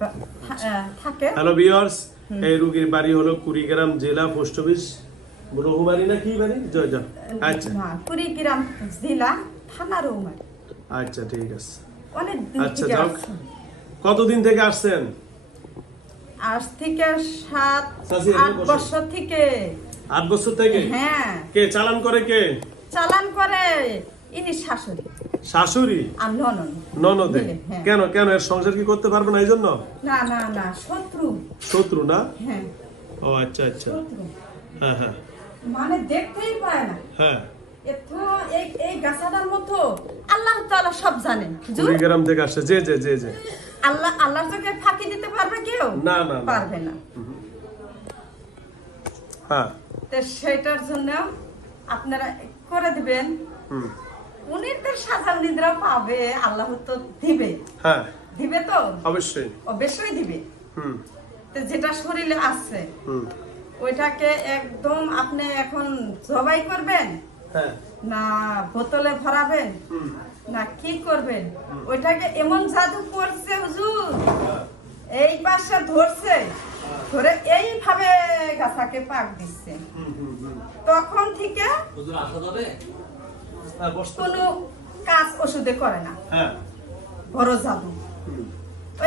থাকে। Hello viewers, এই রোগীর বাড়ি হলো কুড়িগ্রাম জেলা, পোস্ট অফিস রহুমারি না কি বাড়ি? জয় জয়। আচ্ছা, কুড়িগ্রাম জেলা, থানা রহুমারি। আচ্ছা ঠিক আছে। অনেক দিন আচ্ছা থেকে যাক, আসছেন। কতদিন থেকে আসছেন? আজ থেকে 7-8 বছর থেকে। 8 বছর থেকে? হ্যাঁ। কে চালান করে? কে চালান করে? ইনি শাশুড়ি। শাশুড়ি আর ননদ। ননদে? হ্যাঁ। কেন কেন এর সংসার কি করতে পারবে না এই জন্য? না না না, শত্রু। শত্রু না? হ্যাঁ। ও আচ্ছা আচ্ছা। শত্রু। হ্যাঁ হ্যাঁ মানে দেখতেই পায় না। হ্যাঁ। এতো এই গাছাটার মতো আল্লাহ তাআলা সব জানেন। কুড়িগ্রাম থেকে আসছে। যে যে যে যে আল্লাহর চোখে ফাঁকি দিতে পারবে কেউ? না না পারবে না। হ্যাঁ। তো সেটার জন্য আপনারা করে দিবেন। হুম। উনিদের সাধারণ নিদ্রা পাবে, আল্লাহ তো দিবে। হ্যাঁ দিবে তো অবশ্যই অবশ্যই দিবে। হুম তো যেটা শরীরে আছে হুম ওইটাকে একদম আপনি এখন জবাই করবেন হ্যাঁ না বোতলে ভরাবেন হুম না কি করবেন? ওইটাকে এমন জাদু করছে হুজুর, এই পাশে ধরছে, ধরে এইভাবে গাছাকে পাক দিচ্ছে। তখন থেকে কোনো কাজ ওষুধে করে না। হ্যাঁ বড় জাদু।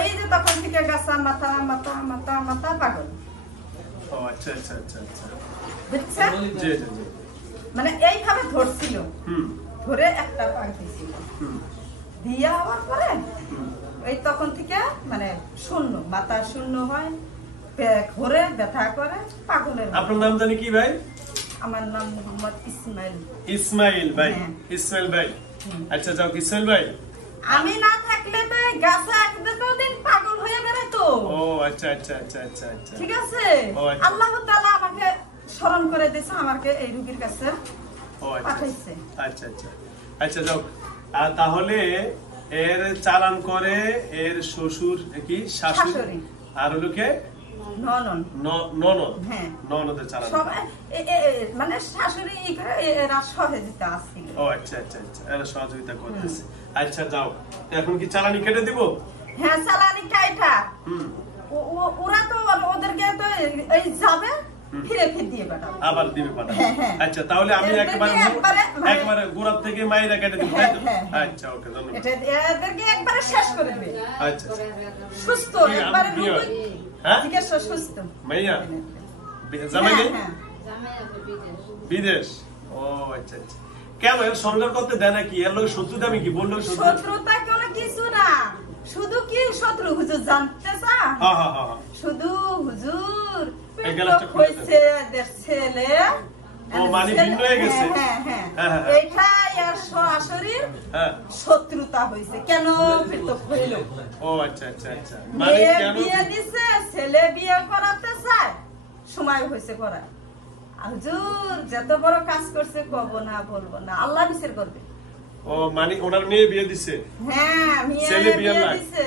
এই যে তখন থেকে গাছা মাথা মাথা মাথা মাথা পাগল। ও আচ্ছা আচ্ছা আচ্ছা আচ্ছা। বুঝছেন? জি জি জি। মানে এইভাবে ধরছিল, হুম ধরে একটা পাক দিছিল, দিয়া হওয়ার পরে এই তখন থেকে মানে শূন্য, মাথা শূন্য হয়, ঘোরে, ব্যথা করে, পাগলের মতো। আপনার নাম জানি কি ভাই? আমার নাম মোহাম্মদ ইসমাইল। ইসমাইল ভাই। হ্যাঁ। ইসমাইল ভাই। আচ্ছা যাও ইসমাইল ভাই। আমি না থাকলে তো গাছে একদিন দিন পাগল হয়ে বেড়াতো। ও আচ্ছা আচ্ছা আচ্ছা আচ্ছা আচ্ছা। ঠিক আছে। ও আচ্ছা। আল্লাহ তাআলা আমাকে স্মরণ করে দিয়েছে, আমাকে এই রোগীর কাছে ও আচ্ছা পাঠাইছে। আচ্ছা আচ্ছা আচ্ছা যাও। আর তাহলে এর চালান করে এর শ্বশুর কি শাশুড়ি শাশুড়ি। আর লোকে ননদ। ননদ। হ্যাঁ। ননদের চালান। সবাই মানে শাশুড়ি ই করে এরা সহযোগিতা আছে। ও আচ্ছা আচ্ছা আচ্ছা, এরা সহযোগিতা করতেছে। আচ্ছা যাও, এখন কি চালানি কেটে দিব? হ্যাঁ, চালানি কাইটা। হুম। ওরা তো ওদেরকে তো এই যাবে ফিরে দিয়ে পাঠাবে, আবার দিবে পাঠাবে। হ্যাঁ, হ্যাঁ। আচ্ছা তাহলে আমি একবারে গোড়া থেকে মাইরা কেটে দিব, তাই তো? হ্যাঁ, হ্যাঁ। আচ্ছা ওকে, ধন্যবাদ। এদেরকে একবারে শেষ করে দেবে। আচ্ছা সুস্থ, কি, একবারে কি হয়? রোগী হ্যাঁ? চিকিৎসা সুস্থ। মাইয়া জামাই নেই? হ্যাঁ, বিদেশ। ও আচ্ছা আচ্ছা। কেন এর সংগ্রহ করতে দেয় নাকি? এর লোক শত্রু দামি কি বললো? শত্রুতা কোনো কিছু না, শুধু কি শত্রু হুজুর জানতে চান? হ্যাঁ হ্যাঁ হ্যাঁ। শুধু হুজুর এই গ্লাসটা খুলে দেন। হয়েছে এদের ছেলে। ও মানে ভিন্ন হয়ে গেছে। হ্যাঁ হ্যাঁ হ্যাঁ, হ্যাঁ। এটাই আর সরাসরির হ্যাঁ। শত্রুতা হয়েছে। কেন পৃথক হইল? ও আচ্ছা আচ্ছা আচ্ছা। মানে মেয়ে কেন? বিয়ে দিছে, ছেলে বিয়ে করাতে চায়, সময় হয়েছে করা। হুজুর যত বড় কাজ করছে কব না, বলবো না, আল্লাহ বিচার করবে। ও মানে ওনার মেয়ে বিয়ে দিছে? হ্যাঁ, মেয়ে ছেলে বিয়ে বিয়ে নাই? দিছে।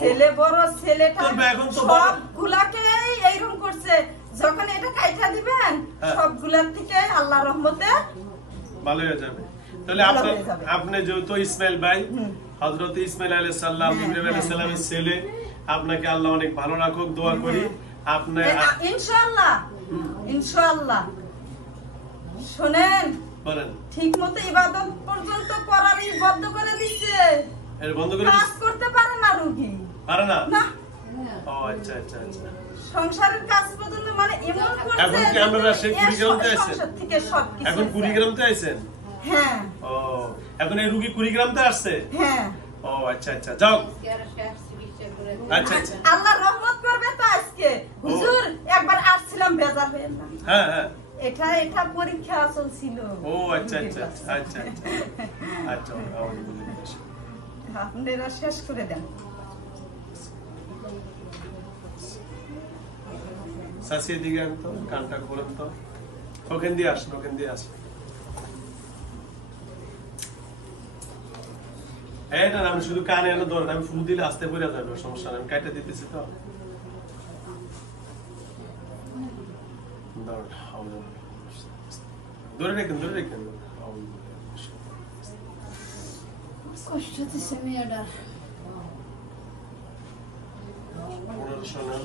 ছেলে বড়, ছেলেটা তবে এখন তো বড়। সবগুলাকে এইরকম করছে। যখন এটা কাইটা দিবেন হ্যাঁ। সবগুলার থেকে আল্লাহর রহমতে ভালো হয়ে যাবে। তাহলে ভালো আপনার হয়ে যাবে। আপনি যেহেতু ইসমাইল ভাই, হযরত ইসমাইল আলাইহিস সালাম, হ্যাঁ, ইব্রাহিম আলাইহিস সালামের হ্যাঁ। ছেলে, আপনাকে আল্লাহ অনেক ভালো রাখুক, দোয়া করি। আপনি ইনশাআল্লাহ ইনশাআল্লাহ। শুনেন, বলেন। ঠিক মতো ইবাদত পর্যন্ত করারই বদ্ধ করে দিচ্ছে। এর বন্ধ করে কাজ করতে পারে না রোগী। পারে না? না, ও আচ্ছা আচ্ছা আচ্ছা। সংসারের কাজ পর্যন্ত মানে এমন করছে। এখন কি আমরা সেই কুড়িগ্রামতে আছেন? সংসার থেকে সবকিছু। এখন কুড়িগ্রামতে আছেন? হ্যাঁ ও এখন এই রুগী কুড়িগ্রামতে আসছে? হ্যাঁ। ও আচ্ছা আচ্ছা যাও। আচ্ছা আচ্ছা। আল্লাহ রহমত করবে তো আজকে। হুজুর একবার আসছিলাম, বেজার হয়ে না। হ্যাঁ হ্যাঁ। এটা পরীক্ষা চলছিল। ও আচ্ছা আচ্ছা আচ্ছা আচ্ছা আচ্ছা। আপনারা শেষ করে দেন। সাসিয়ে দিকে তো কানটা খোলেন তো। ওখান দিয়ে আসুন, ওখান দিয়ে আসুন। এটা আমি শুধু কানে এনে ধরেন, আমি ফুল দিলে আসতে পড়ে যাবে, সমস্যা নেই, আমি কাইটা দিতেছি তো। ধরে রেখেন, ধরে রেখেন। কষ্ট হচ্ছে মেয়েটার। শোনান।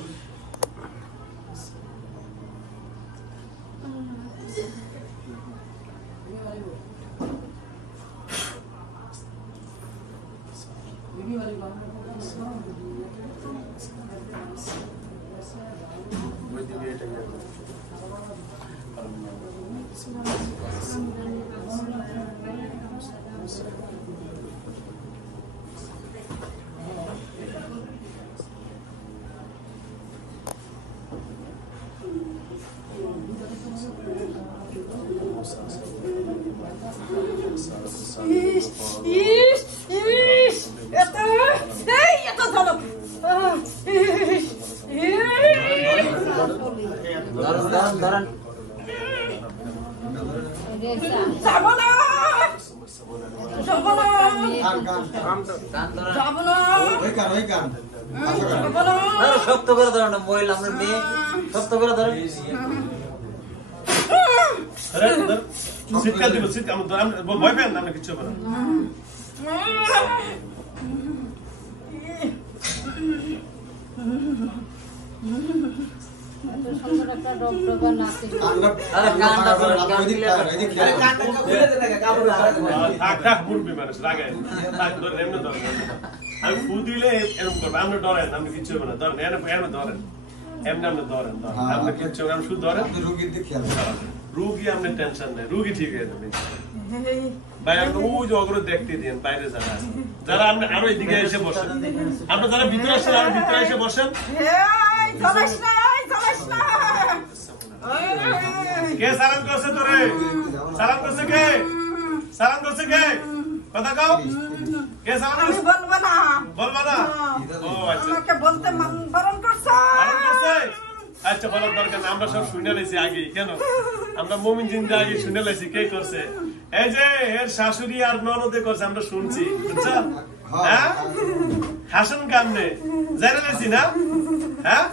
ইস, ইস, ইস, এত ঝলক। ইস, ইস। যাবো না, যাবো না, যাবো না, যাবো না। শক্ত করে ধরো না, মহিলা আমরা মেয়ে, শক্ত করে ধরো। আরে ধর, চিৎকার দিব, চিৎকার, ভয় পেন না, আমরা কিচ্ছু হবে না। আরে কানটা ধরো, কান দিলে থাক, থাক, মুরব্বি মানুষ, রাগায় না। থাক, ধরেন, এমনি ধরেন, এমনি ধরেন। আমি ফু দিলে এরকম করবো, আপনি ডরেন, আপনি কিচ্ছু হবে না, ধরেন, এমনি ধরেন, এমনি আপনি ধরেন, আপনি কিচ্ছু হবে না, আপনি শুধু ধরেন। রুগী আপনি টেনশন নেই, রুগী ঠিক হয়ে যাবে। ভাই আপনি ওই যে অগ্র দেখতে দিন, বাইরে যারা আছে, যারা আপনি আরো এদিকে এসে বসেন, আপনি যারা ভিতরে আসেন আরো ভিতরে এসে বসেন। এই, জ্বালাস না, এই, জ্বালাস না। কে সালাম করছে তোরে? সালাম করছে কে? সালাম করছে কে? কথা কও। কে সালাম আমি করছে? বলবো না। বলবা না? ও আচ্ছা, আমাকে বলতে বারণ করছো। সালাম করছে? আচ্ছা, বলার দরকার না, আমরা সব শুনে লাইছি আগে। কেন? আমরা মুমিন জিন্দা আগে শুনে লাইছি কে করছে। এই যে এর শাশুড়ি আর ননদে করছে, আমরা শুনছি, বুঝছো? হ্যাঁ, হাসন কামনে জানা লাইছি না? হ্যাঁ,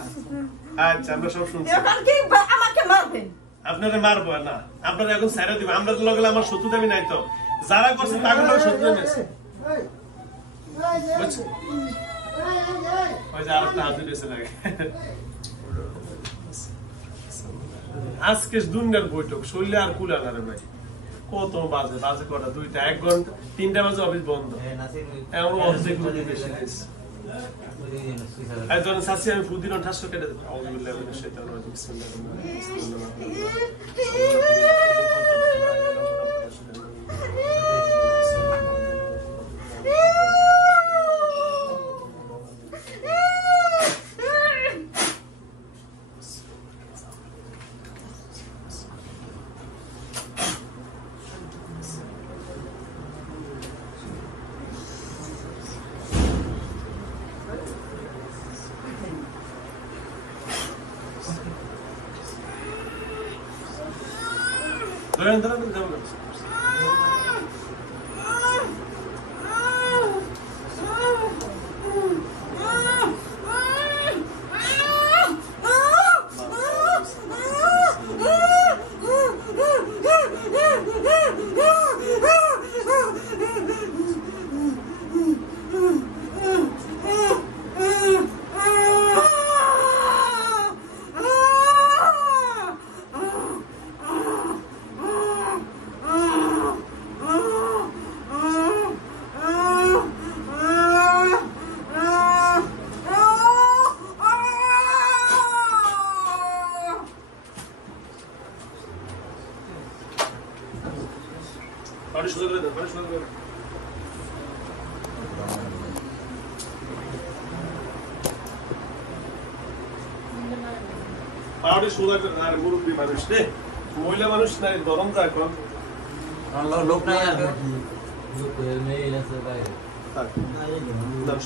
আচ্ছা, আমরা সব শুনছি। এখন কি আমাকে মারবেন? আপনারা মারবো না, আপনারা এখন ছেড়ে দিব। আমরা তো লগলে আমার শত্রু দাবি নাই তো, যারা করছে তাগুলো শত্রু নেছে, বুঝছো? ওই যে আরেকটা হাজির এসে লাগে। আজকে দুনিয়ার বৈঠক শৈলে আর কুলা না রে ভাই। কত বাজে, বাজে কটা, 2টা, 1 ঘন্টা, 3টা বাজে অফিস বন্ধ। এমন অর্ধেক লোক বেশি দিচ্ছে। একজন শাসি আমি ফুদিন ঠাসো কেটে দেবো। আউযুবিল্লাহি মিনাশ শাইতানির রাজিম। ধরেন, ধরেন, যাবো না। পানি সোজা করে দেন, পানি সোজা করে দেন। পানি সোজা করে দেন। আর মুরব্বি মানুষ রে, মহিলা মানুষ নাই, গরম যায় এখন। লোক নাই আর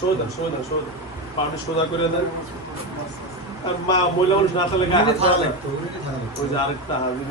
সোজা, সোজা, সোজা, পানি সোজা করে দেন। আর মহিলা মানুষ না তাহলে গায়ে হাত দেওয়া লাগতো। ওই যে আরেকটা হাজির